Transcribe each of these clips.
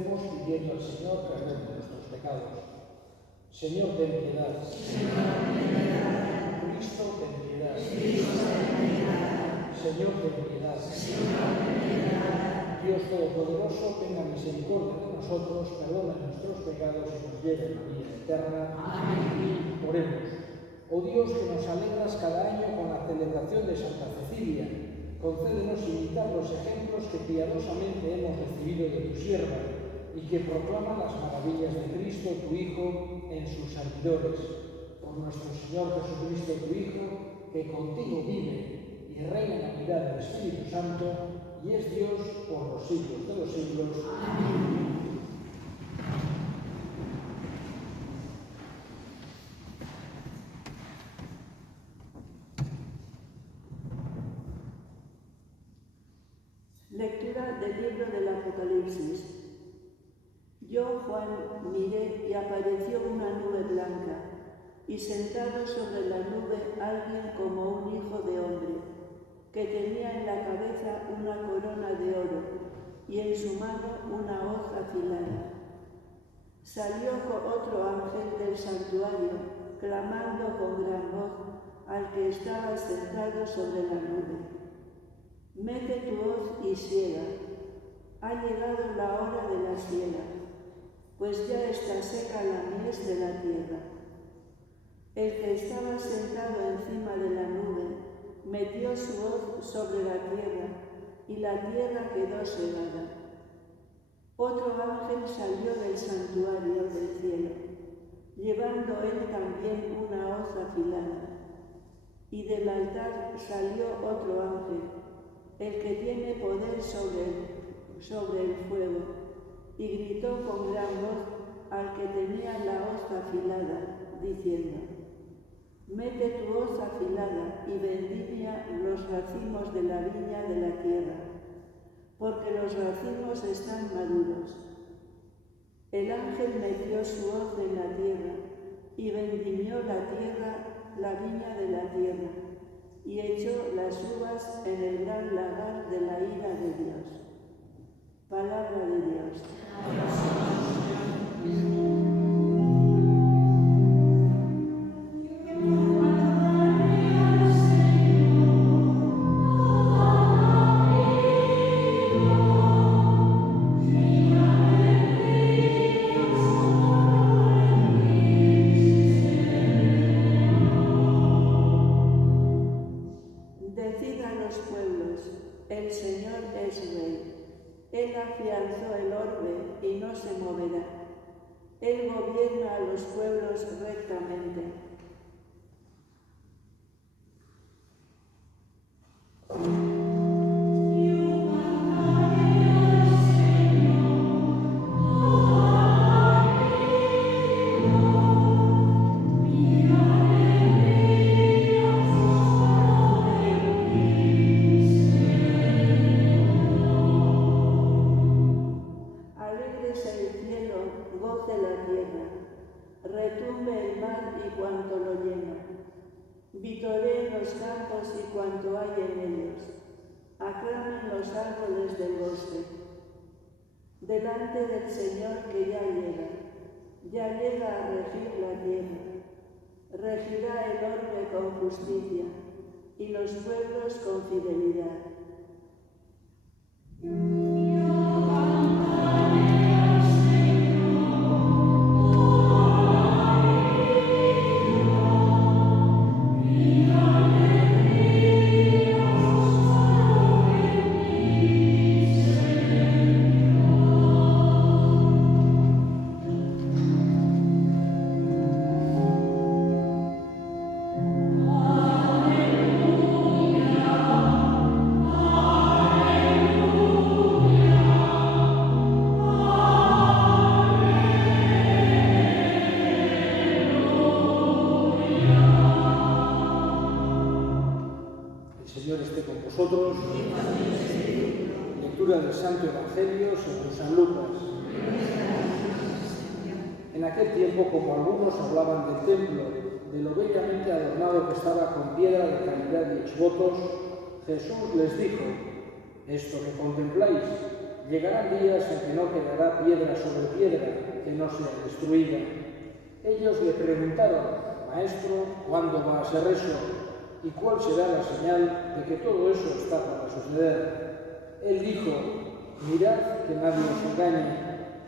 Recemos pidiendo al Señor perdón de nuestros pecados. Señor, ten piedad. Cristo, ten piedad. Señor, ten piedad. Dios Todopoderoso, tenga misericordia de nosotros, perdona nuestros pecados y nos lleve a la vida eterna. Amén. Oremos. Oh Dios, que nos alegras cada año con la celebración de Santa Cecilia, concédenos imitar los ejemplos que piadosamente hemos recibido de tu sierva y que proclaman las maravillas de Cristo, tu Hijo, en sus servidores. Por nuestro Señor Jesucristo, tu Hijo, que contigo vive y reina en la unidad del Espíritu Santo, y es Dios por los siglos de los siglos. Amén. Lectura del libro del Apocalipsis. Yo, Juan, miré y apareció una nube blanca, y sentado sobre la nube alguien como un hijo de hombre, que tenía en la cabeza una corona de oro y en su mano una hoz afilada. Salió otro ángel del santuario, clamando con gran voz al que estaba sentado sobre la nube: Mete tu hoz y siega, ha llegado la hora de la siega, pues ya está seca la mies de la tierra. El que estaba sentado encima de la nube metió su hoz sobre la tierra, y la tierra quedó segada. Otro ángel salió del santuario del cielo, llevando él también una hoz afilada. Y del altar salió otro ángel, el que tiene poder sobre el fuego, y gritó con gran voz al que tenía la hoz afilada, diciendo: Mete tu hoz afilada y vendimia los racimos de la viña de la tierra, porque los racimos están maduros. El ángel metió su hoz en la tierra y vendimió la viña de la tierra, y echó las uvas en el gran lagar de la ira de Dios. Palabra de Dios. Decid a los pueblos: el Señor es Rey. Él afianzó el orbe y no se moverá. Él gobierna a los pueblos rectamente. Retumbe el mar y cuanto lo llena, vitoreen los campos y cuanto hay en ellos, aclamen los árboles del bosque. Delante del Señor que ya llega a regir la tierra, regirá el orbe con justicia y los pueblos con fidelidad. Lectura del Santo Evangelio según San Lucas. En aquel tiempo, como algunos hablaban del templo, de lo bellamente adornado que estaba con piedra de calidad y exvotos, Jesús les dijo: esto que contempláis, Llegarán días en que no quedará piedra sobre piedra que no sea destruida. Ellos le preguntaron: Maestro, ¿cuándo va a ser eso? ¿Y cuál será la señal de que todo eso está para suceder? Él dijo: Mirad que nadie os engañe,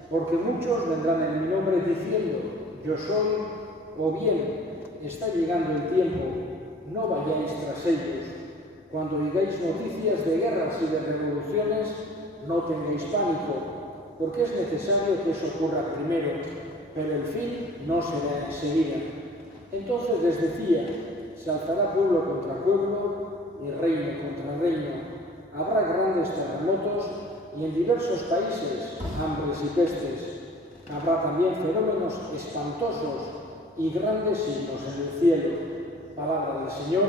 porque muchos vendrán en mi nombre diciendo: Yo soy, o bien, está llegando el tiempo, no vayáis tras ellos. Cuando oigáis noticias de guerras y de revoluciones, no tengáis pánico, porque es necesario que eso ocurra primero, pero el fin no será enseguida. Entonces les decía: se alzará pueblo contra pueblo y reino contra reino. Habrá grandes terremotos y en diversos países hambres y pestes. Habrá también fenómenos espantosos y grandes signos en el cielo. Palabra del Señor.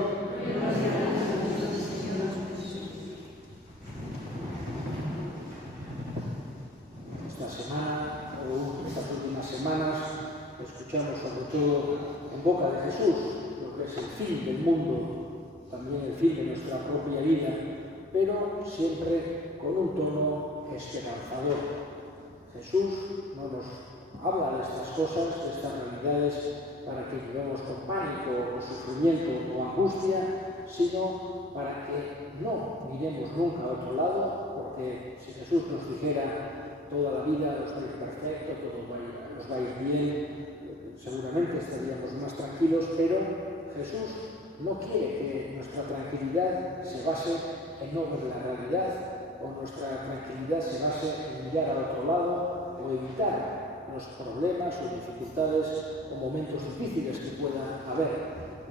Esta semana, o estas últimas semanas, escuchamos sobre todo en boca de Jesús lo que es el fin del mundo, también el fin de nuestra propia vida, pero siempre con un tono esperanzador. Jesús no nos habla de estas cosas, de estas realidades, para que vivamos con pánico o sufrimiento o angustia, sino para que no miremos nunca a otro lado, porque si Jesús nos dijera toda la vida os va a ir perfecto, todo os va a ir bien, seguramente estaríamos más tranquilos, pero Jesús no quiere que nuestra tranquilidad se base en no ver la realidad, o nuestra tranquilidad se base en mirar al otro lado o evitar los problemas o dificultades o momentos difíciles que puedan haber.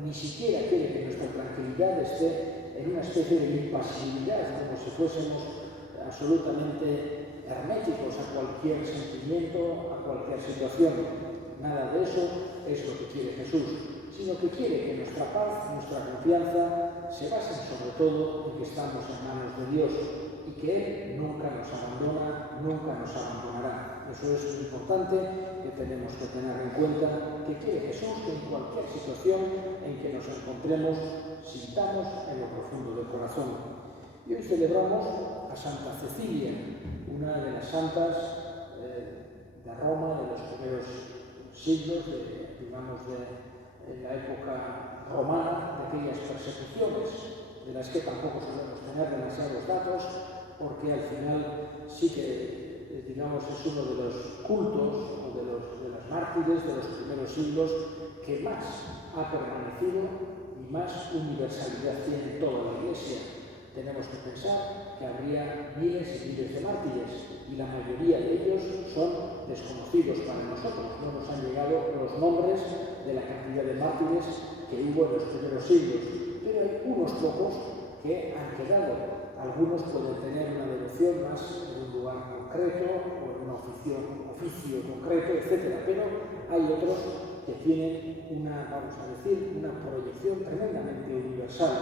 Ni siquiera quiere que nuestra tranquilidad esté en una especie de impasibilidad, como si fuésemos absolutamente herméticos a cualquier sentimiento, a cualquier situación. Nada de eso es lo que quiere Jesús, sino que quiere que nuestra paz, nuestra confianza se basen sobre todo en que estamos en manos de Dios y que Él nunca nos abandona, nunca nos abandonará. Eso es lo importante que tenemos que tener en cuenta, que quiere Jesús que en cualquier situación en que nos encontremos sintamos en lo profundo del corazón. Y hoy celebramos a Santa Cecilia, una de las santas de Roma, de los primeros siglos, de la época romana, de aquellas persecuciones, de las que tampoco solemos tener demasiados datos, porque al final sí que, digamos, es uno de los cultos o de los mártires de los primeros siglos que más ha permanecido y más universalidad tiene en toda la Iglesia. Tenemos que pensar que habría miles y miles de mártires y la mayoría de ellos son desconocidos para nosotros. No nos han llegado los nombres de la cantidad de mártires que hubo en los primeros siglos, pero hay unos pocos que han quedado. Algunos pueden tener una devoción más en un lugar concreto o en un oficio concreto, etc. Pero hay otros que tienen una proyección tremendamente universal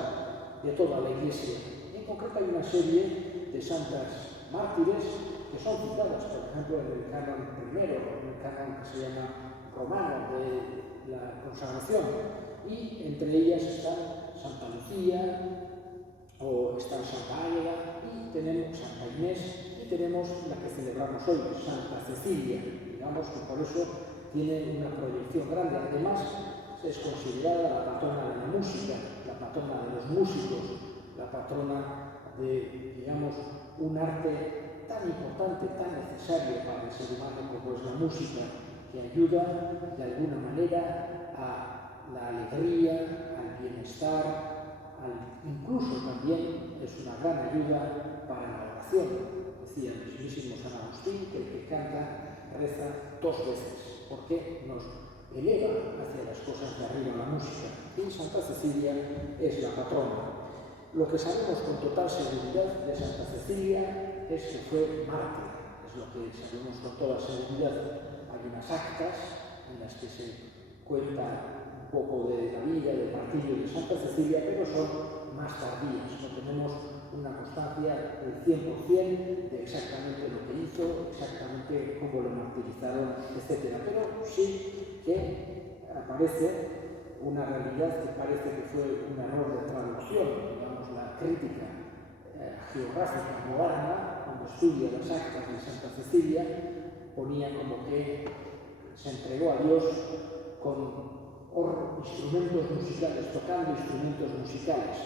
de toda la Iglesia. En concreto hay una serie de santas mártires que son citadas, por ejemplo, en el canon primero, en el canon que se llama romano de la consagración, y entre ellas están Santa Lucía, o está Santa Águeda, y tenemos Santa Inés, y tenemos la que celebramos hoy, Santa Cecilia. Digamos que por eso tiene una proyección grande. Además, es considerada la patrona de la música, la patrona de los músicos, la patrona de, digamos, un arte tan importante, tan necesario para el ser humano como es la música, que ayuda de alguna manera a la alegría, al bienestar, incluso también es una gran ayuda para la oración. Decía el mismísimo San Agustín que el que canta reza 2 veces, porque nos eleva hacia las cosas de arriba la música. Y Santa Cecilia es la patrona. Lo que sabemos con total seguridad de Santa Cecilia es que fue mártir, es lo que sabemos con toda seguridad. Hay unas actas en las que se cuenta un poco de la vida, del martirio de Santa Cecilia, pero son más tardías. No tenemos una constancia del 100% de exactamente lo que hizo, exactamente cómo lo martirizaron, etc. Pero sí que aparece una realidad que parece que fue un error de traducción, digamos, la crítica geográfica moderna, un cuando estudia las actas de Santa Cecilia, ponía como que se entregó a Dios con instrumentos musicales, tocando instrumentos musicales,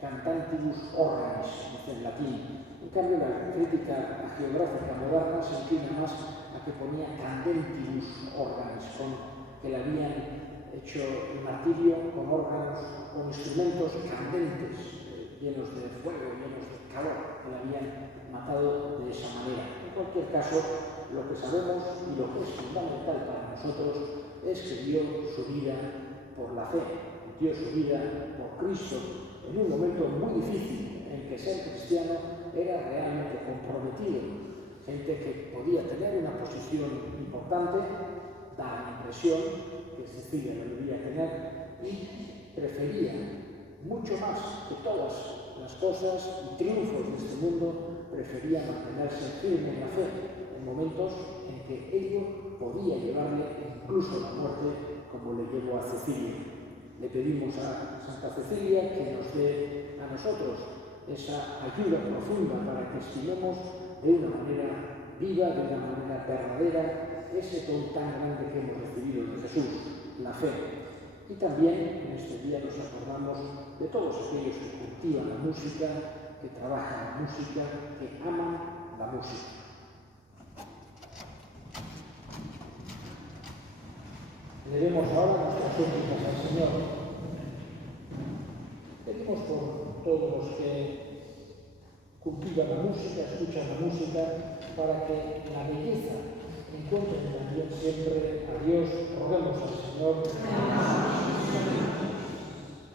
cantantibus organis, dice en latín. En cambio, la crítica geográfica moderna se inclina más a que ponía candentibus organis, con que le habían hecho el martirio con órganos, con instrumentos candentes, llenos de fuego, llenos de calor, que le habían matado de esa manera. En cualquier caso, lo que sabemos y lo que es fundamental para nosotros es que dio su vida por la fe, dio su vida por Cristo, en un momento muy difícil en que ser cristiano era realmente comprometido. Gente que podía tener una posición importante, da la impresión que Cecilia lo debía tener, y prefería mucho más que todas las cosas y triunfos de este mundo, prefería mantenerse firme en la fe en momentos en que ello podía llevarle incluso a la muerte, como le llevó a Cecilia. Le pedimos a Santa Cecilia que nos dé a nosotros esa ayuda profunda para que estimemos de una manera viva, de una manera verdadera, ese don tan grande que hemos recibido de Jesús, la fe. Y también en este día nos acordamos de todos aquellos que cultivan la música, que trabajan la música, que aman la música. Le demos ahora nuestras súplicas al Señor. Pedimos por todos los que cultivan la música, escuchan la música, para que la belleza encuentren también siempre a Dios. Roguemos al Señor.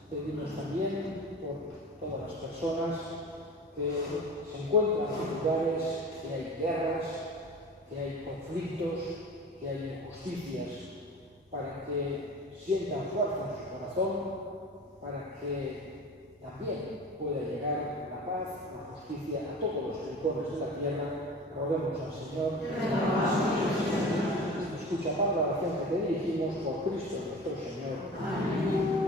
Pedimos también por todas las personas que se encuentran en lugares que hay guerras, que hay conflictos, que hay injusticias, para que sientan fuerza en su corazón, para que también pueda llegar la paz, la justicia a todos los rincones de la tierra. Roguemos al Señor. Escucha, Padre, la oración que te dirigimos por Cristo nuestro Señor. Amén.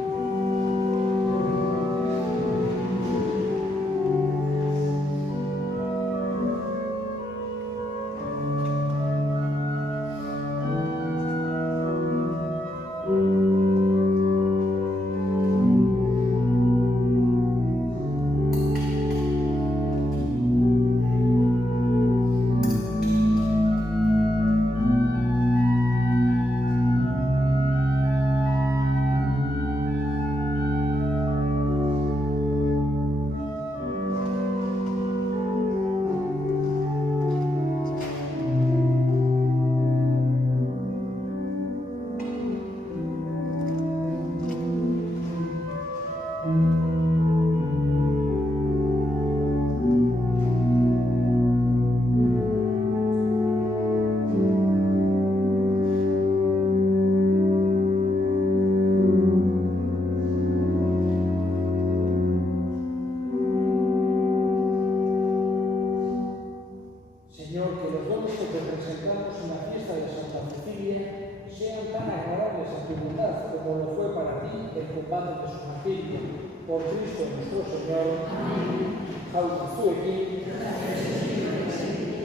Por Cristo nuestro Señor. Amén. Jauzuekin,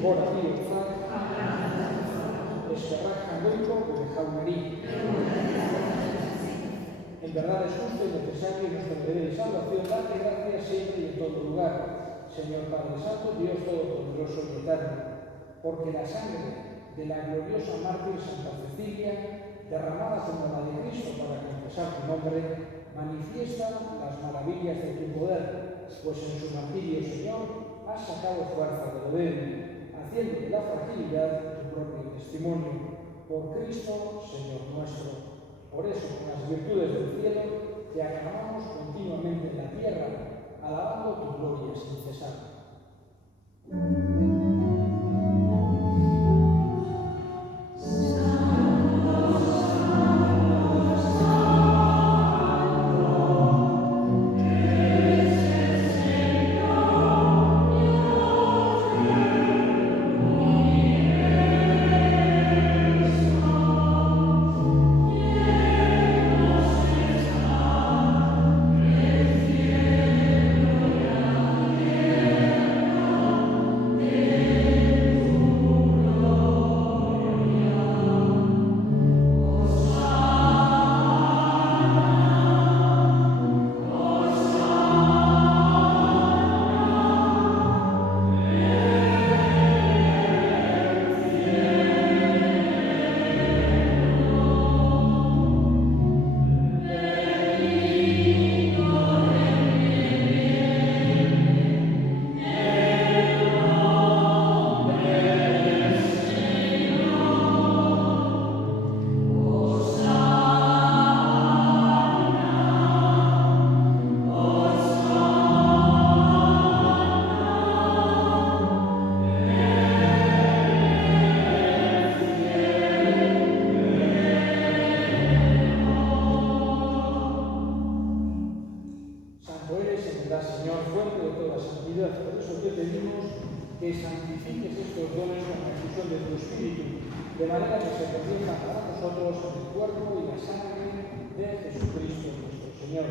Bora Triunfar, Eskerrak Jangoiko, Jaunerí. En verdad es justo y necesario nuestro deber y salvación, darte gracias siempre y en todo lugar, Señor Padre Santo, Dios Todopoderoso y Eterno, porque la sangre de la gloriosa mártir Santa Cecilia, derramada como la de Cristo para confesar tu nombre, manifiesta las maravillas de tu poder, pues en su martirio, Señor, has sacado fuerza de lo débil, haciendo de la fragilidad tu propio testimonio. Por Cristo, Señor nuestro. Por eso, con las virtudes del cielo, te aclamamos continuamente en la tierra, alabando tu gloria sin cesar. Yeah. santidad. Por eso te pedimos que santifiques estos dones con la efusión de tu Espíritu, de manera que se conviertan para nosotros en el cuerpo y la sangre de Jesucristo nuestro Señor,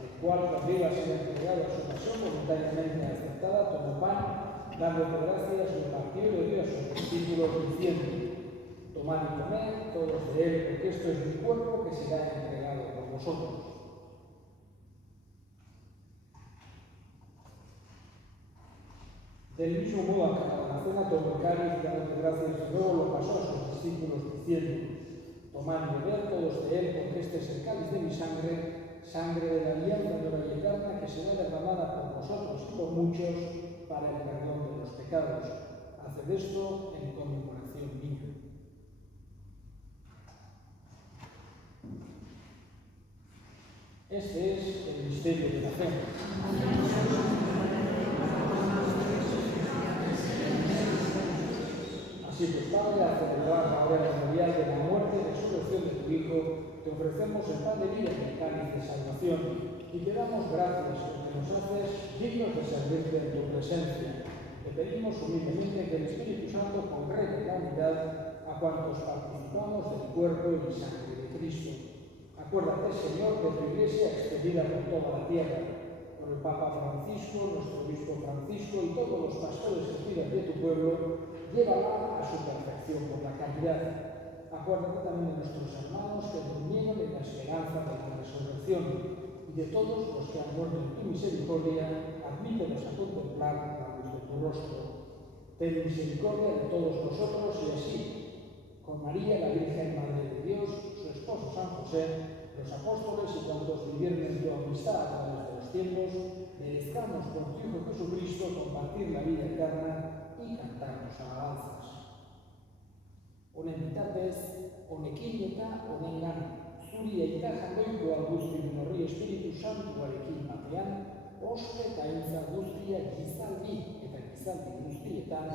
el cual, cuando iba a ser entregado a su pasión voluntariamente aceptada, tomó pan, dándote gracias, lo partió y lo dio a sus discípulos, diciendo: tomad y comed todos de él, porque esto es mi cuerpo que será entregado por vosotros. Del mismo modo, acabada la cena, tomó el cáliz, dándote gracias, y luego lo pasó a sus discípulos, diciendo: tomad y bebed todos de él, porque este es el cáliz de mi sangre, sangre de la alianza nueva y eterna, que será derramada por vosotros y por muchos para el perdón de los pecados. Haced esto en conmemoración mía. Este es el misterio de la fe. Así pues, Padre, al celebrar la hora memorial de la muerte y resurrección de tu Hijo, te ofrecemos el pan de vida y el cáliz de salvación, y te damos gracias porque nos haces dignos de servirte en tu presencia. Te pedimos humildemente que el Espíritu Santo congregue la unidad a cuantos participamos del cuerpo y sangre de Cristo. Acuérdate, Señor, de tu Iglesia extendida por toda la tierra, por el Papa Francisco, nuestro Obispo Francisco y todos los pastores y líderes de tu pueblo, llévala a su perfección por la caridad. Acuérdate también de nuestros hermanos que durmieron en la esperanza de la resurrección, y de todos los que han muerto en tu misericordia, admítenos a contemplar la luz de tu rostro. Ten misericordia de todos nosotros y así, con María, la Virgen Madre de Dios, su esposo San José, los apóstoles y cuantos vivieron en tu amistad a través de los tiempos, merezcamos por tu Hijo Jesucristo compartir la vida eterna y cantarnos alabanzas. Onenitatez, onekineta, onengan, zuri eta jangoiko guzti horri Espiritu Santuarekin batean, ospe eta intza guztia gizaldi eta gizaldi guztietan.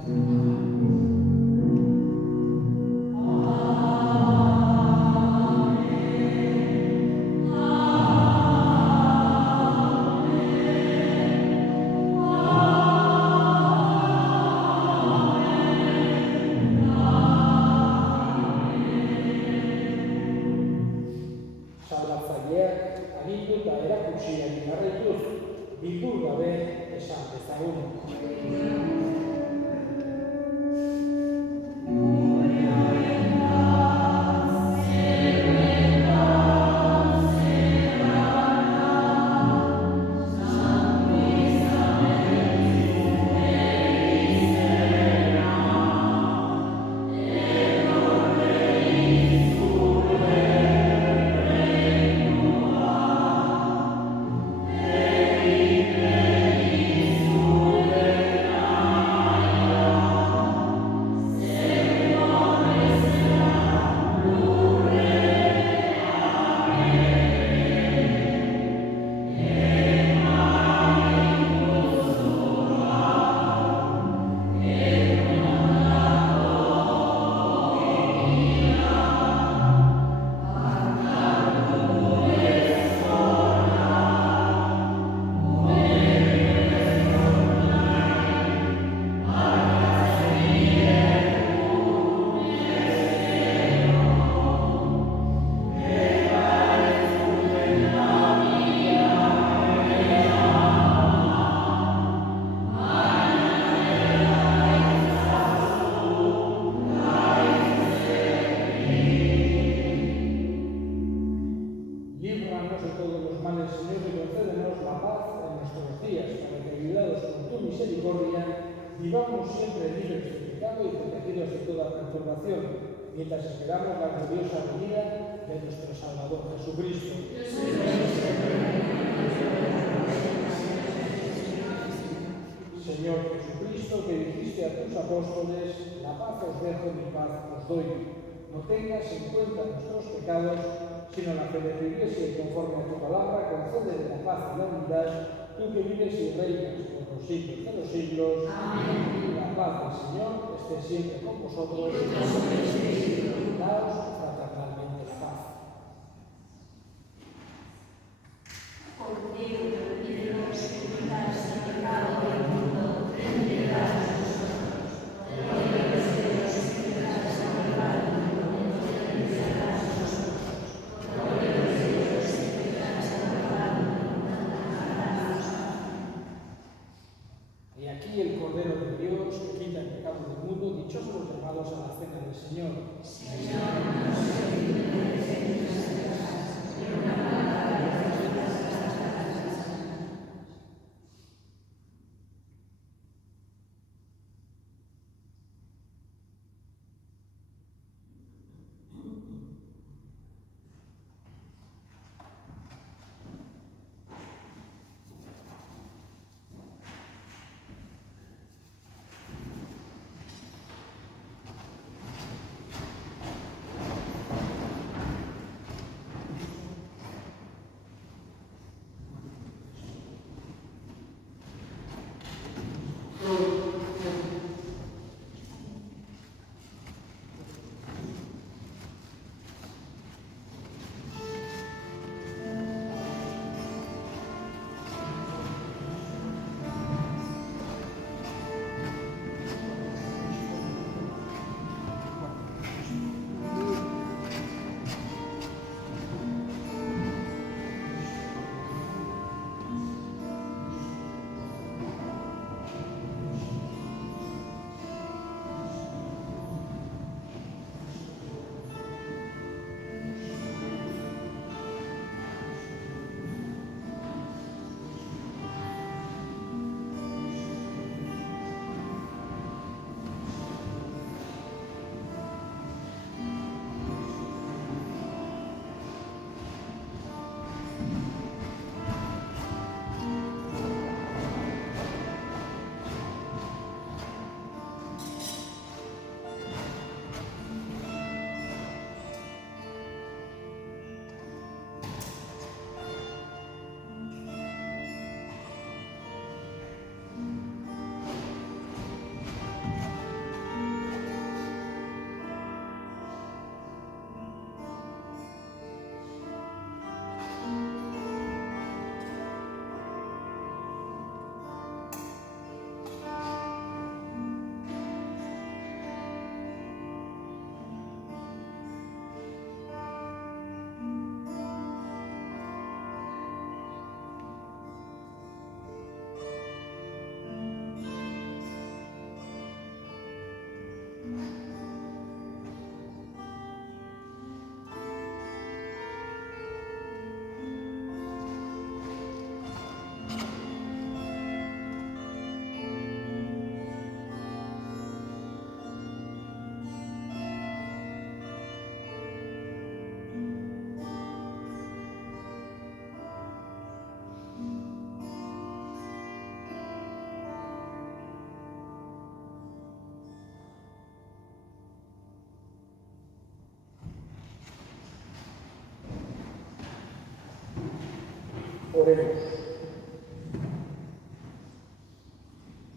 Mientras esperamos la gloriosa venida de nuestro Salvador Jesucristo. Señor Jesucristo, que dijiste a tus apóstoles: la paz os dejo, mi paz os doy. No tengas en cuenta nuestros pecados, sino la fe de tu Iglesia, y conforme a tu palabra, concédele la paz y la unidad, tú que vives y reinas por los siglos de los siglos. Amén. La paz del Señor esté siempre con vosotros. Daos fraternalmente la paz. Cordero de Dios, que quitas el pecado Y aquí el Cordero de Dios que quita el pecado del mundo, dichosos los llamados a la cena del Señor. Señor, no soy digno de recibir tus palabras, pero una palabra de fe bastará. Oremos.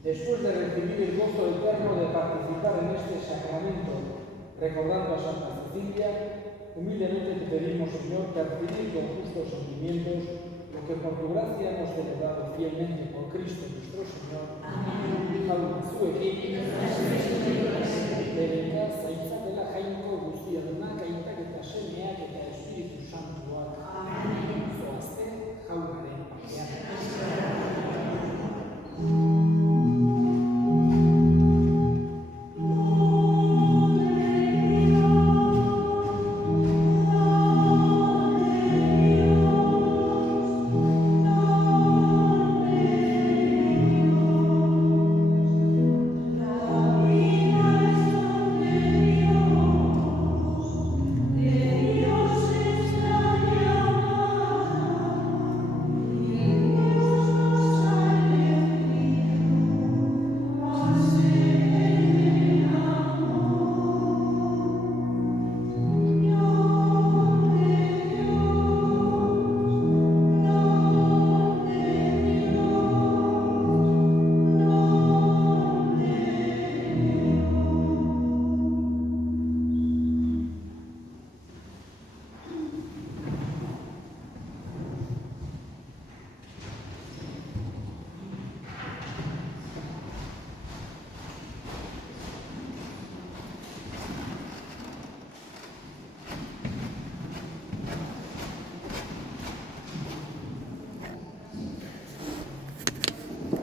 Después de recibir el gozo eterno de participar en este sacramento, recordando a Santa Cecilia, humildemente te pedimos, Señor, que adquirir con justos sentimientos lo que por tu gracia hemos celebrado fielmente por Cristo nuestro Señor. Amén. Salve, su equipo.